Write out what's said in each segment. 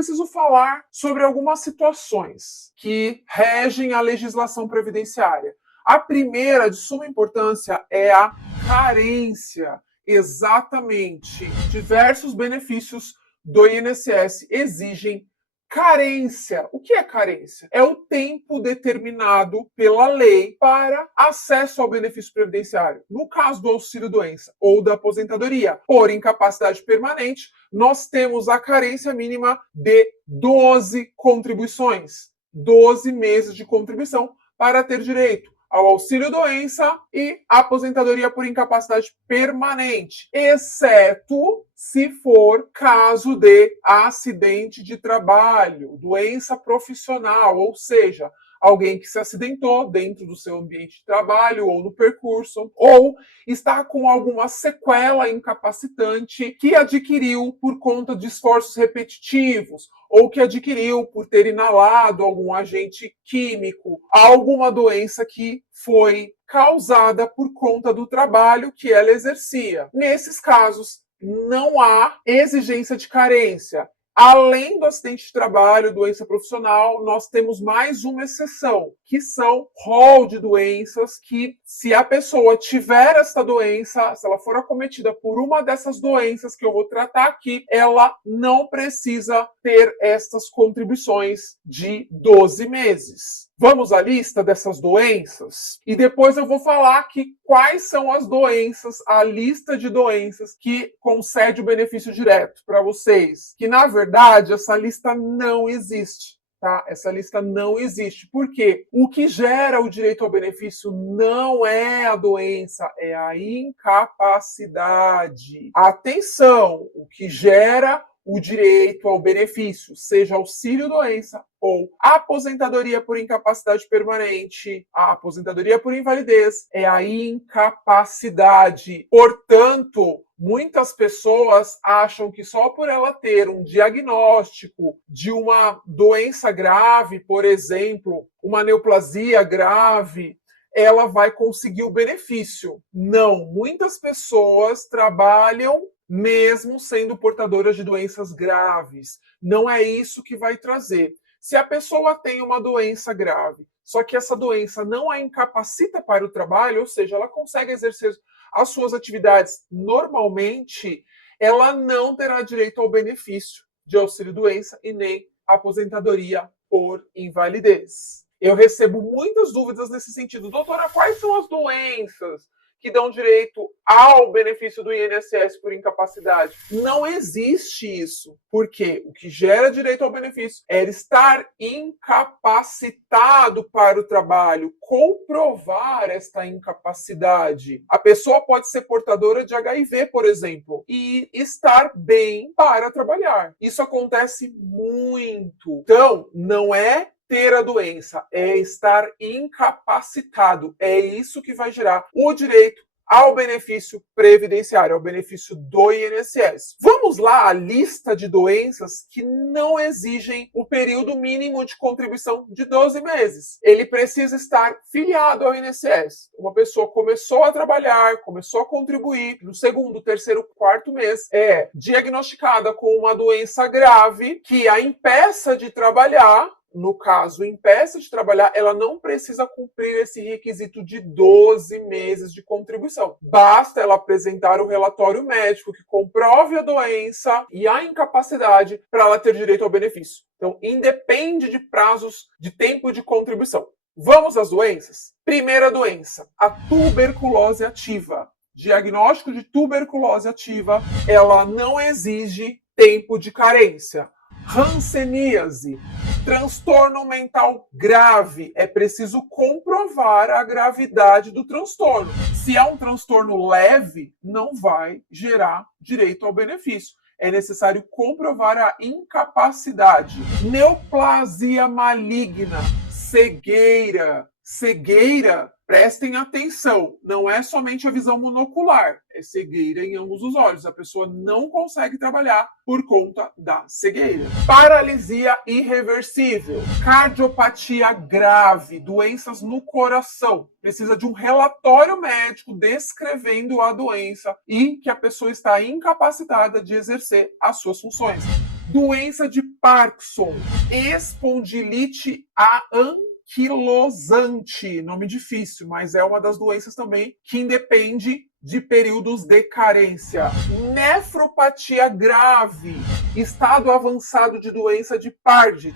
preciso falar sobre algumas situações que regem a legislação previdenciária. A primeira, de suma importância, é a carência. Exatamente. Diversos benefícios do INSS exigem carência. O que é carência? É o tempo determinado pela lei para acesso ao benefício previdenciário. No caso do auxílio-doença ou da aposentadoria por incapacidade permanente, nós temos a carência mínima de 12 contribuições, 12 meses de contribuição para ter direito ao auxílio-doença e aposentadoria por incapacidade permanente, exceto se for caso de acidente de trabalho, doença profissional, ou seja, alguém que se acidentou dentro do seu ambiente de trabalho ou no percurso, ou está com alguma sequela incapacitante que adquiriu por conta de esforços repetitivos, ou que adquiriu por ter inalado algum agente químico, alguma doença que foi causada por conta do trabalho que ela exercia. Nesses casos, não há exigência de carência. Além do acidente de trabalho, doença profissional, nós temos mais uma exceção, que são rol de doenças que, se a pessoa tiver esta doença, se ela for acometida por uma dessas doenças que eu vou tratar aqui, ela não precisa ter estas contribuições de 12 meses. Vamos à lista dessas doenças? E depois eu vou falar aqui quais são as doenças, a lista de doenças que concede o benefício direto para vocês. Que, na verdade, essa lista não existe. Tá? Essa lista não existe. Por quê? O que gera o direito ao benefício não é a doença, é a incapacidade. Atenção! O que gera o direito ao benefício, seja auxílio-doença ou aposentadoria por incapacidade permanente, a aposentadoria por invalidez, é a incapacidade. Portanto, muitas pessoas acham que só por ela ter um diagnóstico de uma doença grave, por exemplo, uma neoplasia grave, ela vai conseguir o benefício. Não, muitas pessoas trabalham mesmo sendo portadoras de doenças graves. Não é isso que vai trazer. Se a pessoa tem uma doença grave, só que essa doença não a incapacita para o trabalho, ou seja, ela consegue exercer as suas atividades normalmente, ela não terá direito ao benefício de auxílio-doença e nem aposentadoria por invalidez. Eu recebo muitas dúvidas nesse sentido. Doutora, quais são as doenças que dão direito ao benefício do INSS por incapacidade? Não existe isso. Porque o que gera direito ao benefício é estar incapacitado para o trabalho, comprovar esta incapacidade. A pessoa pode ser portadora de HIV, por exemplo, e estar bem para trabalhar. Isso acontece muito. Então, não é ter a doença, é estar incapacitado. É isso que vai gerar o direito ao benefício previdenciário, ao benefício do INSS. Vamos lá à lista de doenças que não exigem o período mínimo de contribuição de 12 meses. Ele precisa estar filiado ao INSS. Uma pessoa começou a trabalhar, começou a contribuir, no segundo, terceiro, quarto mês, é diagnosticada com uma doença grave que a impeça de trabalhar. No caso, impeça de trabalhar, ela não precisa cumprir esse requisito de 12 meses de contribuição. Basta ela apresentar o relatório médico que comprove a doença e a incapacidade para ela ter direito ao benefício. Então, independe de prazos de tempo de contribuição. Vamos às doenças? Primeira doença, a tuberculose ativa. Diagnóstico de tuberculose ativa, ela não exige tempo de carência. Hanseníase, transtorno mental grave, é preciso comprovar a gravidade do transtorno. Se é um transtorno leve, não vai gerar direito ao benefício. É necessário comprovar a incapacidade. Neoplasia maligna, cegueira. Cegueira, prestem atenção, não é somente a visão monocular, é cegueira em ambos os olhos. A pessoa não consegue trabalhar por conta da cegueira. Paralisia irreversível, cardiopatia grave, doenças no coração. Precisa de um relatório médico descrevendo a doença e que a pessoa está incapacitada de exercer as suas funções. Doença de Parkinson, espondilite anquilosante, nome difícil, mas é uma das doenças também que independe de períodos de carência. Nefropatia grave, estado avançado de doença de Paget,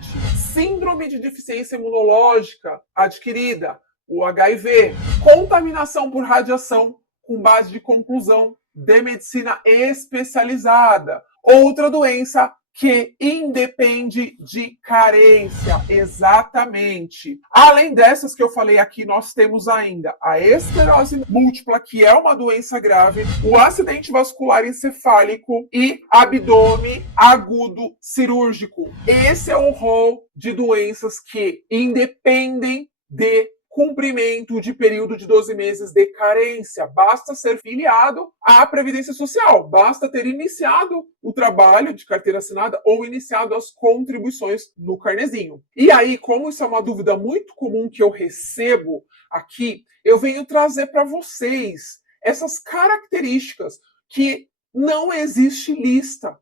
síndrome de deficiência imunológica adquirida, o HIV, contaminação por radiação com base de conclusão de medicina especializada. Outra doença que independe de carência, exatamente. Além dessas que eu falei aqui, nós temos ainda a esclerose múltipla, que é uma doença grave, o acidente vascular encefálico e abdômen agudo cirúrgico. Esse é o rol de doenças que independem de cumprimento de período de 12 meses de carência. Basta ser filiado à Previdência Social, basta ter iniciado o trabalho de carteira assinada ou iniciado as contribuições no carnezinho. E aí, como isso é uma dúvida muito comum que eu recebo aqui, eu venho trazer para vocês essas características que não existe lista,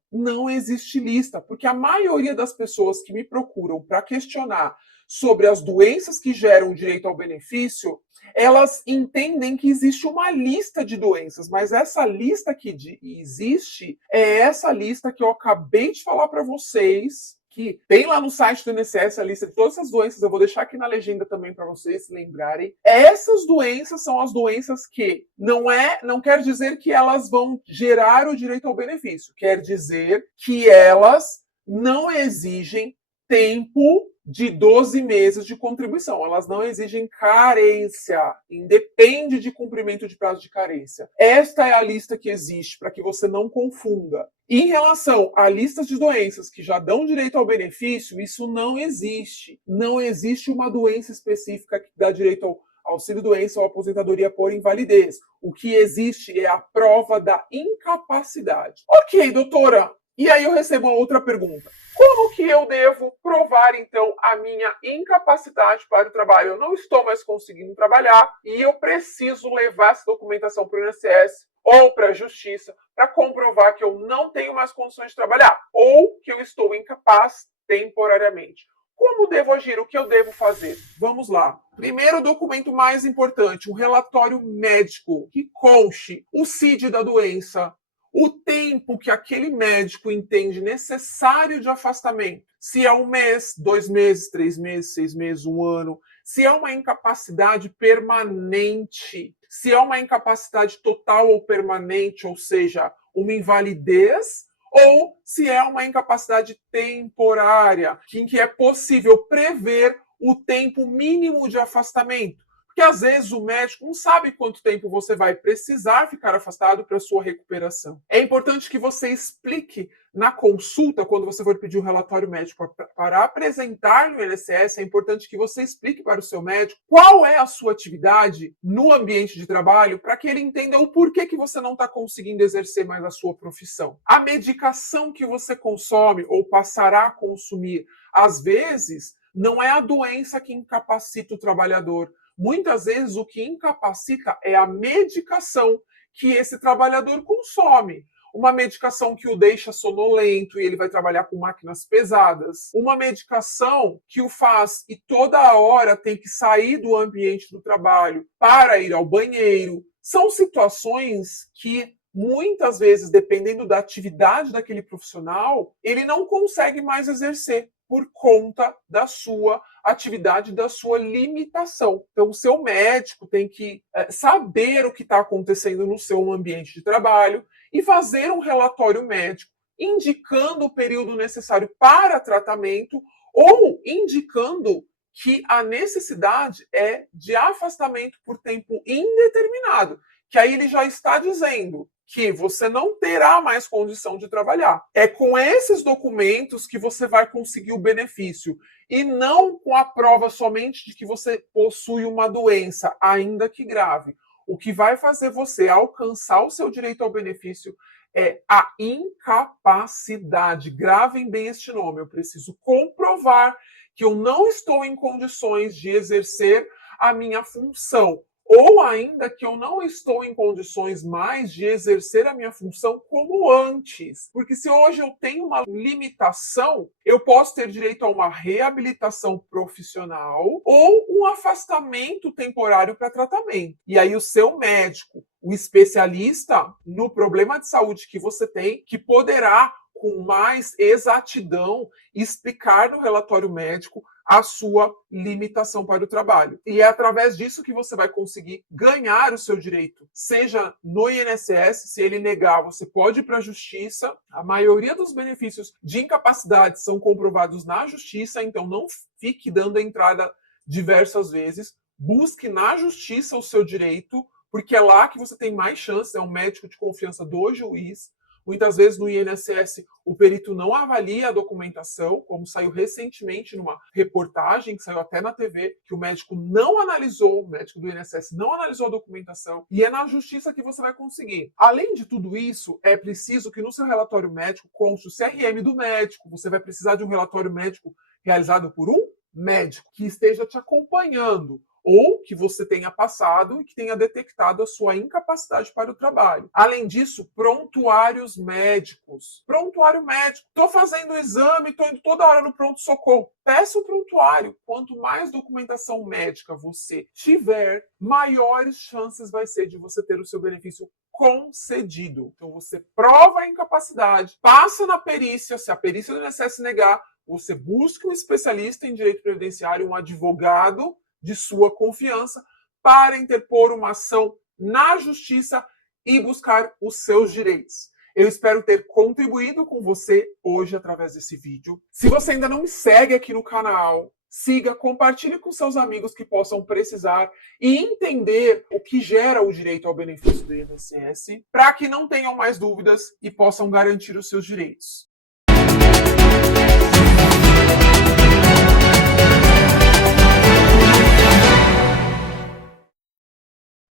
porque a maioria das pessoas que me procuram para questionar sobre as doenças que geram direito ao benefício, elas entendem que existe uma lista de doenças, mas essa lista que existe é essa lista que eu acabei de falar para vocês, que tem lá no site do INSS a lista de todas essas doenças, eu vou deixar aqui na legenda também para vocês se lembrarem. Essas doenças são as doenças que não quer dizer que elas vão gerar o direito ao benefício, quer dizer que elas não exigem tempo de 12 meses de contribuição. Elas não exigem carência, independe de cumprimento de prazo de carência. Esta é a lista que existe, para que você não confunda. Em relação a listas de doenças que já dão direito ao benefício, isso não existe. Não existe uma doença específica que dá direito ao auxílio-doença ou aposentadoria por invalidez. O que existe é a prova da incapacidade. Ok, doutora, e aí eu recebo uma outra pergunta. Como que eu devo provar, então, a minha incapacidade para o trabalho? Eu não estou mais conseguindo trabalhar e eu preciso levar essa documentação para o INSS ou para a Justiça para comprovar que eu não tenho mais condições de trabalhar ou que eu estou incapaz temporariamente. Como devo agir? O que eu devo fazer? Vamos lá. Primeiro documento mais importante, um relatório médico que conste o CID da doença, o tempo que aquele médico entende necessário de afastamento. Se é 1 mês, 2 meses, 3 meses, 6 meses, 1 ano. Se é uma incapacidade permanente. Se é uma incapacidade total ou permanente, ou seja, uma invalidez, ou se é uma incapacidade temporária, em que é possível prever o tempo mínimo de afastamento. Porque às vezes o médico não sabe quanto tempo você vai precisar ficar afastado para sua recuperação. É importante que você explique na consulta, quando você for pedir um relatório médico para apresentar no INSS, é importante que você explique para o seu médico qual é a sua atividade no ambiente de trabalho, para que ele entenda o porquê que você não está conseguindo exercer mais a sua profissão. A medicação que você consome ou passará a consumir, às vezes, não é a doença que incapacita o trabalhador. Muitas vezes o que incapacita é a medicação que esse trabalhador consome. Uma medicação que o deixa sonolento e ele vai trabalhar com máquinas pesadas. Uma medicação que o faz e toda hora tem que sair do ambiente do trabalho para ir ao banheiro. São situações que muitas vezes, dependendo da atividade daquele profissional, ele não consegue mais exercer por conta da sua atividade, da sua limitação. Então, o seu médico tem que saber o que está acontecendo no seu ambiente de trabalho e fazer um relatório médico indicando o período necessário para tratamento ou indicando que a necessidade é de afastamento por tempo indeterminado, que aí ele já está dizendo que você não terá mais condição de trabalhar. É com esses documentos que você vai conseguir o benefício e não com a prova somente de que você possui uma doença, ainda que grave. O que vai fazer você alcançar o seu direito ao benefício é a incapacidade. Gravem bem este nome. Eu preciso comprovar que eu não estou em condições de exercer a minha função. ou ainda que eu não estou em condições mais de exercer a minha função como antes. Porque se hoje eu tenho uma limitação, eu posso ter direito a uma reabilitação profissional ou um afastamento temporário para tratamento. E aí o seu médico, o especialista no problema de saúde que você tem, que poderá com mais exatidão explicar no relatório médico a sua limitação para o trabalho. E é através disso que você vai conseguir ganhar o seu direito. Seja no INSS, se ele negar, você pode ir para a justiça. A maioria dos benefícios de incapacidade são comprovados na justiça, então não fique dando entrada diversas vezes. Busque na justiça o seu direito, porque é lá que você tem mais chance, é um médico de confiança do juiz. Muitas vezes no INSS o perito não avalia a documentação, como saiu recentemente numa reportagem que saiu até na TV, que o médico não analisou, o médico do INSS não analisou a documentação, e é na justiça que você vai conseguir. Além de tudo isso, é preciso que no seu relatório médico conste o CRM do médico, você vai precisar de um relatório médico realizado por um médico que esteja te acompanhando, ou que você tenha passado e que tenha detectado a sua incapacidade para o trabalho. Além disso, prontuários médicos. Prontuário médico. Estou fazendo o exame, estou indo toda hora no pronto-socorro. Peça o prontuário. Quanto mais documentação médica você tiver, maiores chances vai ser de você ter o seu benefício concedido. Então você prova a incapacidade, passa na perícia, se a perícia do INSS negar, você busca um especialista em direito previdenciário, um advogado de sua confiança, para interpor uma ação na justiça e buscar os seus direitos. Eu espero ter contribuído com você hoje através desse vídeo. Se você ainda não me segue aqui no canal, siga, compartilhe com seus amigos que possam precisar e entender o que gera o direito ao benefício do INSS, para que não tenham mais dúvidas e possam garantir os seus direitos.